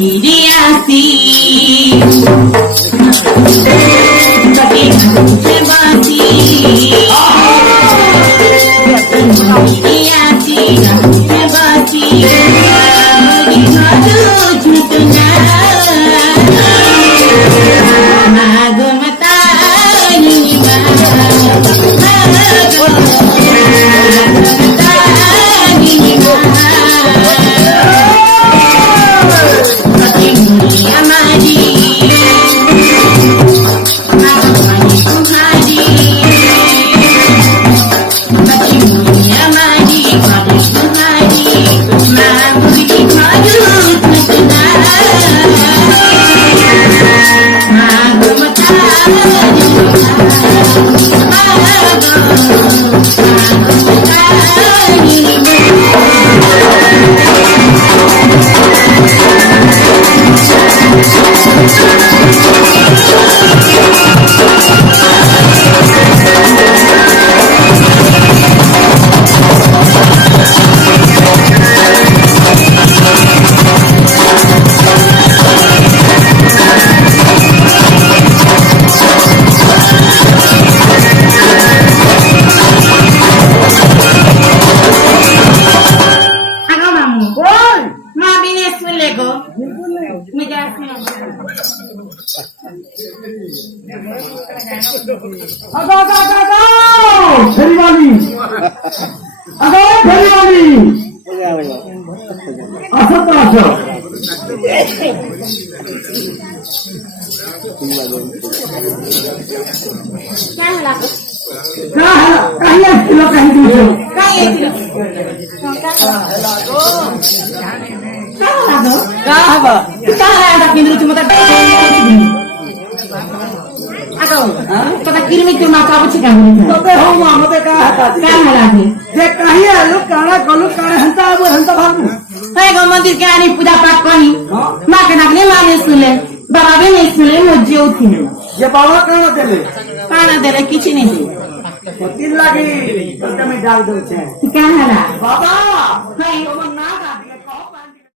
गिरियासी कटे से बासी गिरियासी से बासी मोरी घरो झुटना मागमता मंदिर के आनी पूजा पाठ करनी माँ के नागने माने सुनले बाबा भी नहीं सुनले मुझे उठी ये बाबा काना देले किसी नहीं दे तीन लागी तो में डाल दो क्या है बाबा